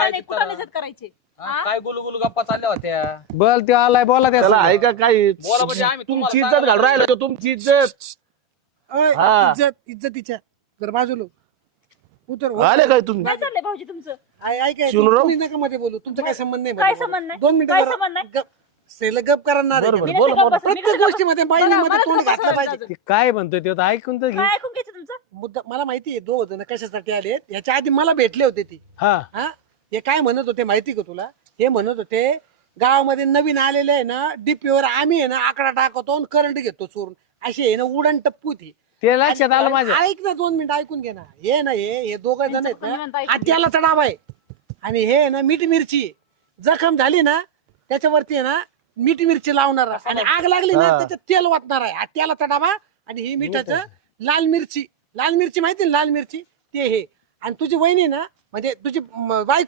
कुठं करायचे काय गुलू गुलू गप्पा चालल्या होत्या? बोल ते आलाय बोला त्याला त्या ऐका काय बोला म्हणजे आम्ही तुमची तुम्हाला इज्जत घालून राहिला तो, तुमची इज्जत. हा. इज्जतीच्या जर बाजूला उतर आले काय तुम्ही? काय चाललंय भाऊजी तुमचं? ऐकाय शिवराव? तुम्ही नका मध्ये बोलू, तुमचा काय संबंध नाही काय मध्ये बोलू. संबंध नाही? 2 मिनिटं काय जरा संबंध नाही? गप- सेल गप करणार आहे का? मी नसते गप्प बसत, मी प्रत्येक कसं गोष्टीमध्ये गप्प- बाईनीमध्ये मला तोंड गप्प घातलं बसायला पाहिजे. जातं. ते काय म्हणतोय ते आता ऐकून तर घे. काय ऐकून घ्यायचं तुमचं? मुद्दा मला माहिती आहे 2 जण कशासाठी आले. याच्या आधी मला भेटले होते ती. हा हा हे काय म्हणत होते माहिती का तुला? हे म्हणत होते गावामध्ये नवीन आलेले आहे ना डीपीवर आम्ही आहे ना आकडा टाकतो आणि करंट घेतो चोरून, अशी आहे ना उडण टप्पू ती. ते लक्षात आलं माझ्या. ऐक ना 2 मिनिटं ऐकून घे ना. हे ना हे 2 जण आहेत पण म्हणता ना ऐकून आत्याला चढाव आहे आणि हे आहे ना मीठ मिरची जखम झाली ना त्याच्यावरती आहे ना मीठ मिरची लावणार आणि आग लागली ना त्याच्यात तेल वाटणार आहे. आत्याला चढावा आणि ही मिठाचं लाल मिरची माहिती ना लाल मिरची ते हे. आणि तुझी वहिनी ना म्हणजे तुझी बायको